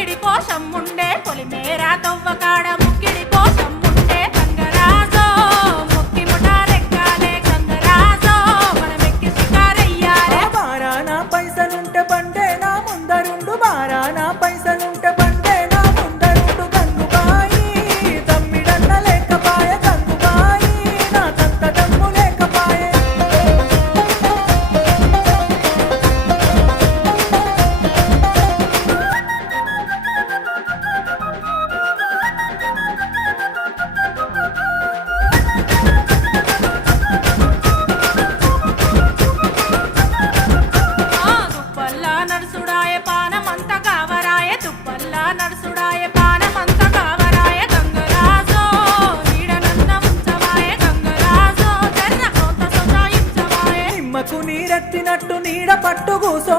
ముక్కిడి కోసం ఉండే పొలిమేరా తవ్వకాడ ముక్కిడి కోసం ఉండే గంగరాజో ముక్కి ముఠారెక్కాలే గంగరాజో మనమెక్కి షికారయ్యాలే బారానా పైసలుంటే బండే నా ముందరుండు బారానా పైసలుంటే బండే నా ముందరుండు గంగుబాయి తమ్మిడన్న లేకపాయ గంగుబాయి నా తంత దమ్ము లేకపాయే దుప్పల్లా నడుసుడాయ పానమంత కావరాయ దుప్పల్లా నడుసుడాయ పానమంత కావరాయ గంగరాజో నీడనన్న ఉంచవాయ గంగరాజో జర్ర కొంత సొంత ఇంచవాయ నిమ్మకు నీరెత్తినట్టు నీడ పట్టు కూసో